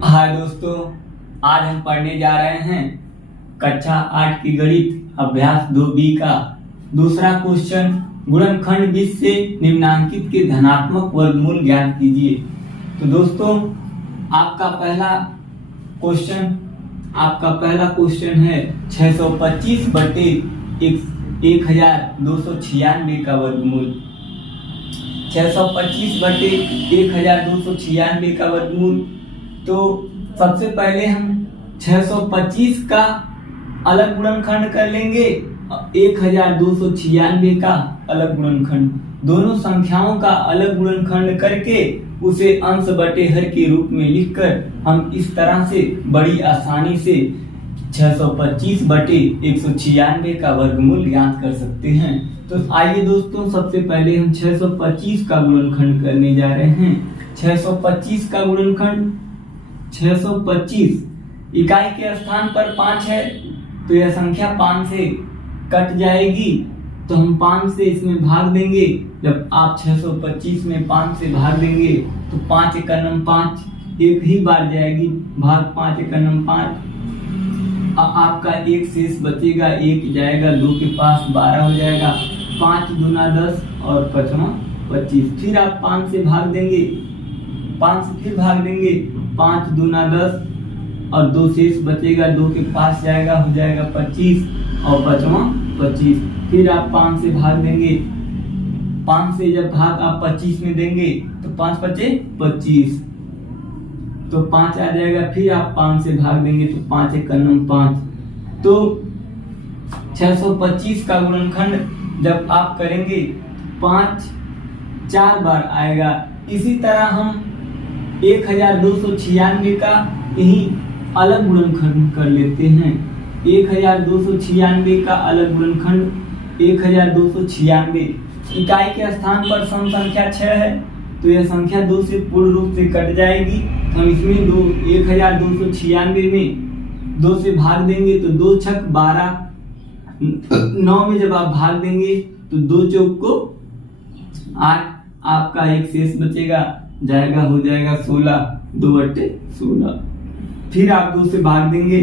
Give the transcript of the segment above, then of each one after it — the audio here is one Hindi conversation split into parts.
हाय दोस्तों, आज हम पढ़ने जा रहे हैं कक्षा 8 की गणित अभ्यास 2B का दूसरा क्वेश्चन। गुणनखंड 20 से निम्नांकित के धनात्मक वर्गमूल ज्ञात कीजिए। तो दोस्तों, आपका पहला क्वेश्चन है 625 बटे 1296 का वर्गमूल। 625 बटे 1296 का वर्गमूल। तो सबसे पहले हम 625 का अलग गुणनखंड कर लेंगे, 1296 का अलग गुणनखंड। दोनों संख्याओं का अलग गुणनखंड करके उसे अंश बटे हर के रूप में लिखकर हम इस तरह से बड़ी आसानी से 625 बटे 196 का वर्गमूल ज्ञात कर सकते हैं। तो आइए दोस्तों, सबसे पहले हम 625 का गुणनखंड करने जा रहे हैं। 625 का गुणनखंड 625 इकाई के स्थान पर 5 है, तो यह संख्या 5 से कट जाएगी। तो हम 5 से इसमें भाग देंगे। जब आप 625 में 5 से भाग देंगे तो 5 × 9 5, एक ही बार जाएगी भाग 5 × 9 5। अब आपका एक शेष बचेगा, एक जाएगा, 2 के पास 12 हो जाएगा। 5 दूना 10 और 5वां 25। फिर आप 5 से भाग देंगे, 5 से फिर भाग देंगे, 5 दूना 10 और 2 शेष बचेगा, 2 के पास जाएगा, हो जाएगा 25 और 5वां 25। फिर आप 5 से भाग देंगे, 5 से जब भाग आप 25 में देंगे तो 5 × 5 = 25, तो 5 आ जाएगा। फिर आप 5 से भाग देंगे तो 5 × 9 5। तो 625 का गुणनखंड जब आप करेंगे 5 4 बार आएगा। इसी तरह हम 1296 का यही अलग गुणनखंड कर लेते हैं। 1296 का अलग गुणनखंड 1296 इकाई के स्थान पर सम संख्या 6 है, तो यह संख्या 2 से पूर्ण रूप से कट जाएगी। हम इसमें 1296 में 2 से भाग देंगे तो 2 × 6 12। 9 में जब आप भाग देंगे तो 2 × 4 = 8। आपका एक शेष बचेगा, जाएगा, हो जाएगा 16, 2 बटे 16। फिर आप 2 से भाग देंगे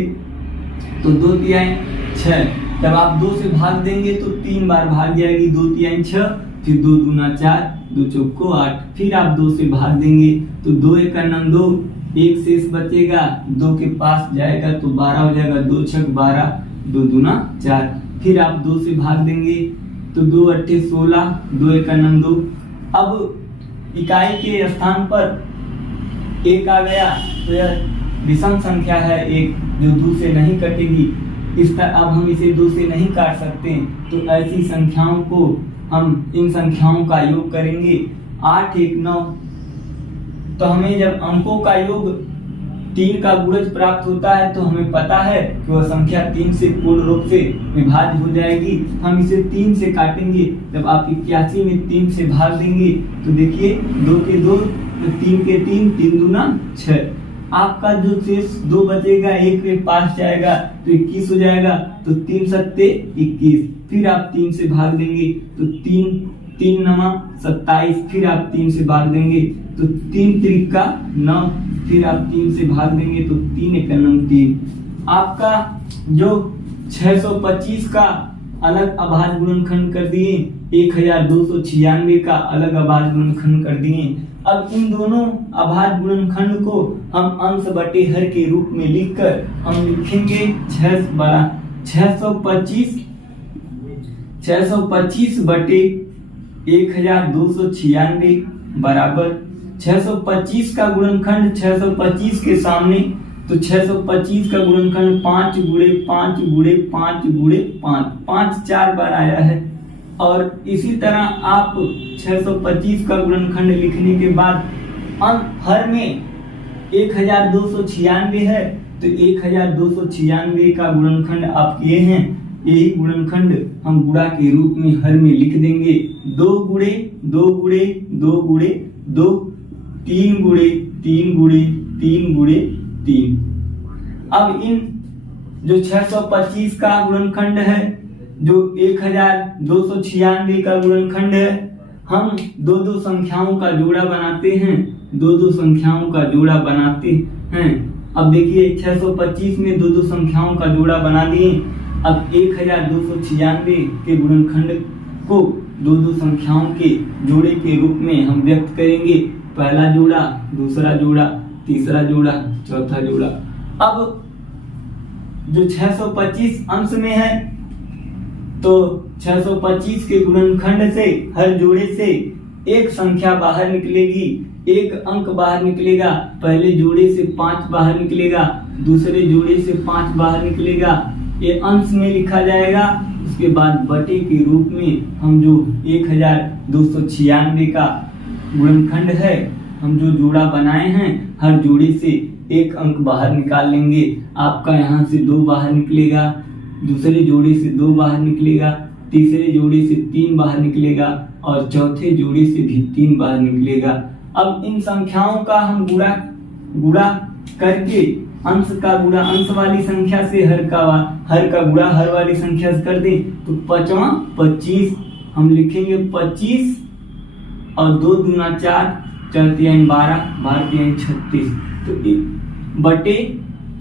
तो 2 × 3 = 6। जब आप 2 से भाग देंगे तो 3 बार भाग जाएगी, 2 × 3 = 6, फिर 2 दूना 4, 2 चौको 8। फिर आप 2 से भाग देंगे तो 2 × 1 = 2, एक शेष बचेगा, 2 के पास जाएगा तो 12 हो जाएगा, 2 × 6 = 12, 2 दूना 4। फिर आप 2 से भाग देंगे तो 2 × 8 = 16, 2 × 1 = 2। अब इकाई के स्थान पर 1 आ गया, तो यह विषम संख्या है, एक जो 2 से नहीं कटेगी। अब हम इसे 2 से नहीं काट सकते, तो ऐसी संख्याओं को हम इन संख्याओं का योग करेंगे। 8 1 9। तो हमें जब अंकों का योग 3 का गुणज प्राप्त होता है तो हमें पता है कि वह संख्या 3 से पूर्ण रूप से विभाज्य हो जाएगी। हम इसे 3 से काटेंगे। जब आप 81 में 3 से भाग देंगे तो देखिए 2 के 2, तो 3 के 3, 3 दूना 6। आपका जो शेष 2 बचेगा, 1 के पास जाएगा तो 21 हो जाएगा, तो 3 × 7 = 21। फिर आप 3 से भाग देंगे तो 3 3 × 9 = 27। फिर आप 3 से भाग देंगे तो 3 × 3 = 9। फिर आप 3 से भाग देंगे तो 3 × 1 = 3। आपका जो 625 का अलग अभाज्य गुणनखंड कर दिए, 1296 का अलग अभाज्य गुणनखंड कर दिए। अब इन दोनों अभाज्य गुणनखंड को हम अंश बटे हर के रूप में लिखकर हम लिखेंगे 625 बटे 1296 बराबर 625 का गुणनखंड 625 के सामने, तो 625 का गुणनखंड 5 × 5 × 5 × 5, 5 4 बार आया है। और इसी तरह आप 625 का गुणनखंड लिखने के बाद हर में 1296 है, तो 1296 का गुणनखंड आप किए हैं। यही गुणनखंड हम गुणा के रूप में हर में लिख देंगे। 2 × 2 × 2 × 2, 3 × 3 × 3 × 3। अब इन जो 625 का गुणनखंड है, जो 1296 का गुणनखंड है, हम दो दो संख्याओं का जोड़ा बनाते हैं, दो दो संख्याओं का जोड़ा बनाते हैं। अब देखिए 625 में दो दो संख्याओं का जोड़ा बना दिए। अब 1296 के गुणनखंड को दो दो संख्याओं के जोड़े के रूप में हम व्यक्त करेंगे। पहला जोड़ा, दूसरा जोड़ा, तीसरा जोड़ा, चौथा जोड़ा। अब जो 625 अंश में है तो 625 के गुणनखंड से हर जोड़े से एक संख्या बाहर निकलेगी, एक अंक बाहर निकलेगा। पहले जोड़े से 5 बाहर निकलेगा, दूसरे जोड़े से 5 बाहर निकलेगा। ये अंश में लिखा जाएगा। उसके बाद बटे के रूप में हम जो 1296 का गुणनखंड है, हम जो जोड़ा बनाए हैं, हर जोड़े से एक अंक बाहर निकाल लेंगे। आपका यहाँ से 2 बाहर निकलेगा, दूसरे जोड़े से 2 बाहर निकलेगा, तीसरे जोड़े से 3 बाहर निकलेगा और चौथे जोड़े से भी 3 बाहर निकलेगा। अब इन संख्याओं का हम गुणा करके अंश का गुणा अंश वाली संख्या से हर का गुणा हर वाली संख्या से कर दें तो 5वां 25 हम लिखेंगे 25 और 2 दूना 4, 4 तिहाई 12, 12 तिहाई 36 तो बटे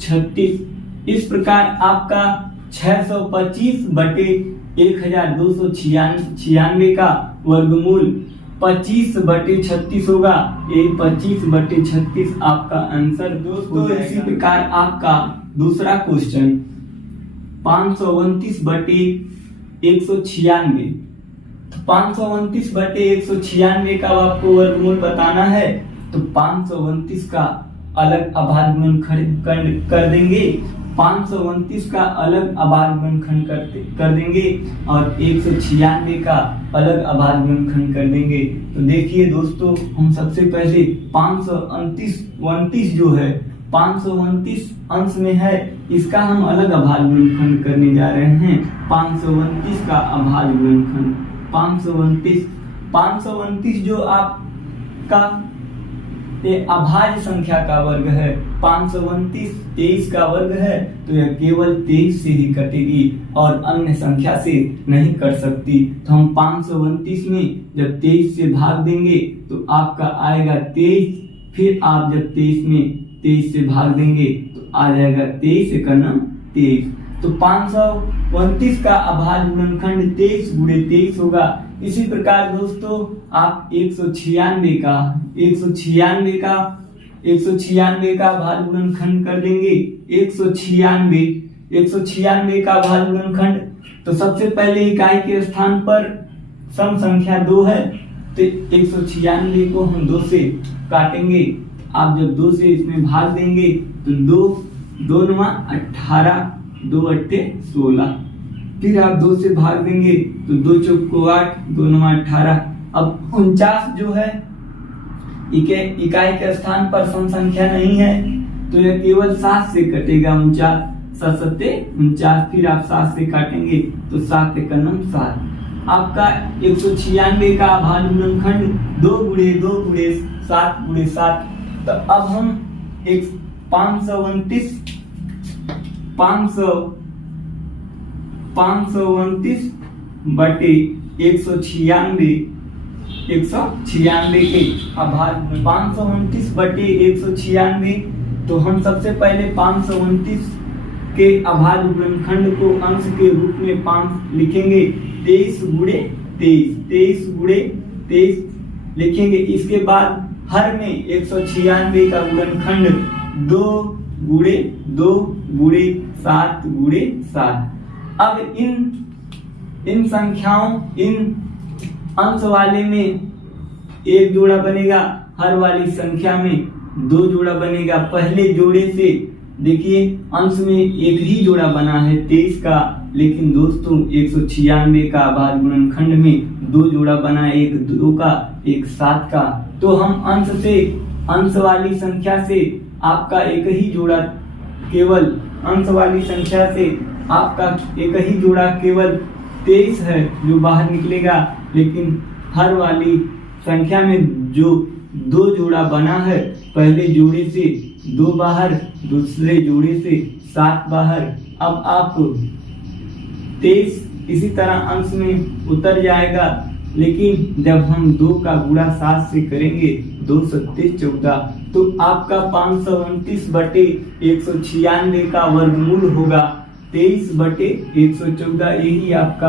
36। इस प्रकार आपका 625 बटे 1296 का वर्गमूल 25 बटे 36 होगा। ये 25 बटे 36 आपका आंसर दोस्तों। इसी प्रकार आपका दूसरा क्वेश्चन 529 बटे 196। 529 बटे 196 का आपको वर्गमूल बताना है तो 529 का अलग अभाज्य गुणनखंड कर देंगे। 529 का अलग अभाज्य गुणनखंड कर देंगे और 196 का अलग अभाज्य गुणनखंड कर देंगे। तो देखिए दोस्तों, हम सबसे पहले 529 जो है 529 अंश में है, इसका हम अलग अभाज्य गुणनखंड करने जा रहे हैं। 529 का अभाज्य गुणनखंड 529 जो आपका ये अभाज्य संख्या का वर्ग है। 529 23 का वर्ग है तो यह केवल 23 से ही कटेगी और अन्य संख्या से नहीं कट सकती। तो हम 529 में जब 23 से भाग देंगे तो आपका आएगा 23। फिर आप जब 23 में 23 से भाग देंगे तो आ जाएगा 23 × 23। तो 529 का अभाज्य गुणनखंड 23 × 23 होगा। इसी प्रकार दोस्तों आप 196 का अभाज्य गुणनखंड कर देंगे। 196 का अभाज्य गुणनखंड तो सबसे पहले इकाई के स्थान पर सम संख्या 2 है तो 196 को हम 2 से काटेंगे। आप जब 2 से इसमें भाग देंगे तो 2 9 18, 2 8 16। फिर आप 2 से भाग देंगे तो 2 चौको 8, 2 9 18। अब 49 जो है इकाई के स्थान पर सम संख्या नहीं है तो यह केवल 7 से कटेगा। 49 7 7 49। फिर आप 7 से काटेंगे तो 7 × 7। आपका 196 का अभाज्य गुणनखंड 2 × 2 × 7 × 7। तो अब हम 529 बटे 196 के अभाज्य 529 बटे 196। तो हम सबसे पहले 529 के अभाज्य गुणनखंड को अंश के रूप में 5 लिखेंगे। 23 × 23 लिखेंगे। इसके बाद हर में 196 का गुणनखंड 2 × 2 × 7 × 7। अब इन संख्याओं इन अंश वाले में एक जोड़ा बनेगा, हर वाली संख्या में 2 जोड़ा बनेगा। पहले जोड़े से देखिए अंश में एक ही जोड़ा बना है 23 का, लेकिन दोस्तों 196 का अभाज्य गुणनखंड में 2 जोड़ा बना, एक 2 का एक 7 का। तो हम अंश वाली संख्या से आपका एक ही जोड़ा केवल अंश वाली संख्या से आपका एक ही जोड़ा केवल 23 है जो बाहर निकलेगा, लेकिन हर वाली संख्या में जो 2 जोड़ा बना है, पहले जोड़े से 2 बाहर, दूसरे जोड़े से 7 बाहर। अब आप 23 इसी तरह अंश में उतर जाएगा लेकिन जब हम 2 का गुणा 7 से करेंगे 2 सत्ते 14, तो आपका 529/196 का वर्गमूल होगा 23/114। यही आपका